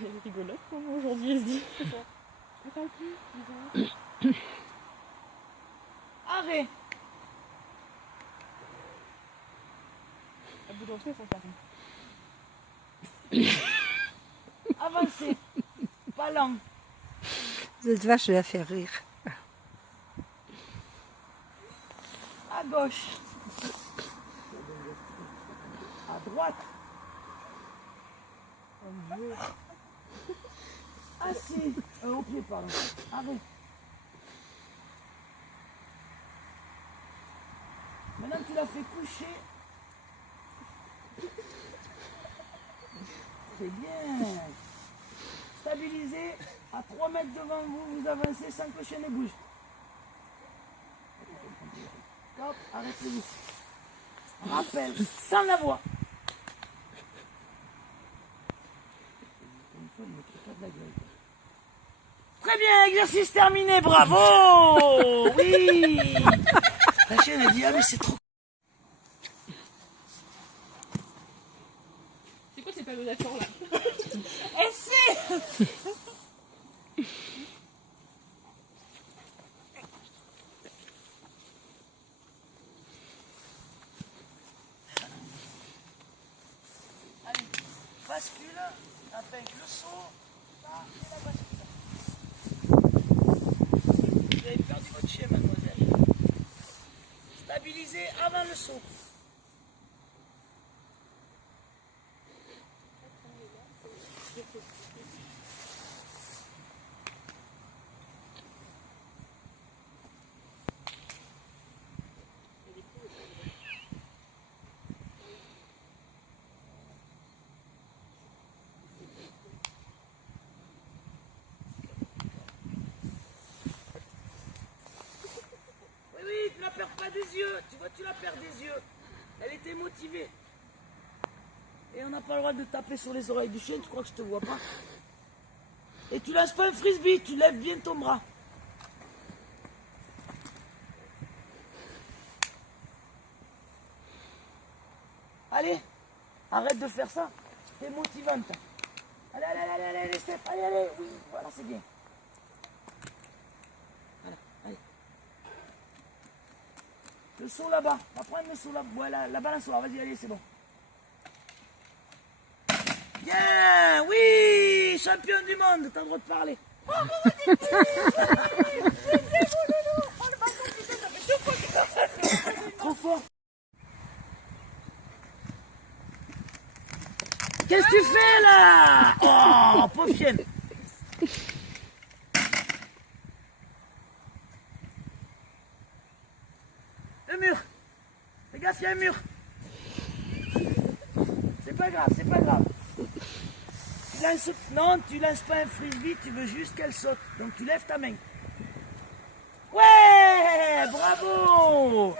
Elle est rigolote aujourd'hui, elle se dit. Arrête. À bout de retour, il faut faire. Avancez. Pas lent. Cette vache la fait rire. À gauche. À droite. Assis. Au pied, pardon. Arrête. Maintenant, tu l'as fait coucher. C'est bien. Stabilisez. À 3 mètres devant vous, vous avancez sans que le chien ne bouge. Stop, arrêtez-vous. Rappel, sans la voix. Très bien, exercice terminé, bravo. Oui. La chienne a dit, ah mais c'est trop. C'est quoi ces panneaux d'accord là? Essaie. Allez, bascule, avec le saut, là, et la bascule. Vous avez perdu votre chien, mademoiselle. Stabilisez avant le saut. Oui, tu la perds pas des yeux. Tu vois, tu la perds des yeux. Elle était motivée. Et on n'a pas le droit de taper sur les oreilles du chien. Tu crois que je te vois pas? Et tu lances pas un frisbee. Tu lèves bien ton bras. Allez, arrête de faire ça. T'es motivante. Allez, allez, allez, allez, allez, Steph. Allez, allez. Oui, voilà, c'est bien. Voilà, allez. Le saut là-bas. On va prendre le saut là-bas. Voilà, la balance là. Vas-y, allez, c'est bon. Bien, oui, champion du monde. T'as le droit de parler. Oh, trop fort. Qu'est-ce que tu fais là? Oh, pauvre chienne. Le mur. Fais gaffe, il y a un mur. C'est pas grave, c'est pas grave. Non, tu lances pas un frisbee, tu veux juste qu'elle saute. Donc tu lèves ta main. Ouais, bravo.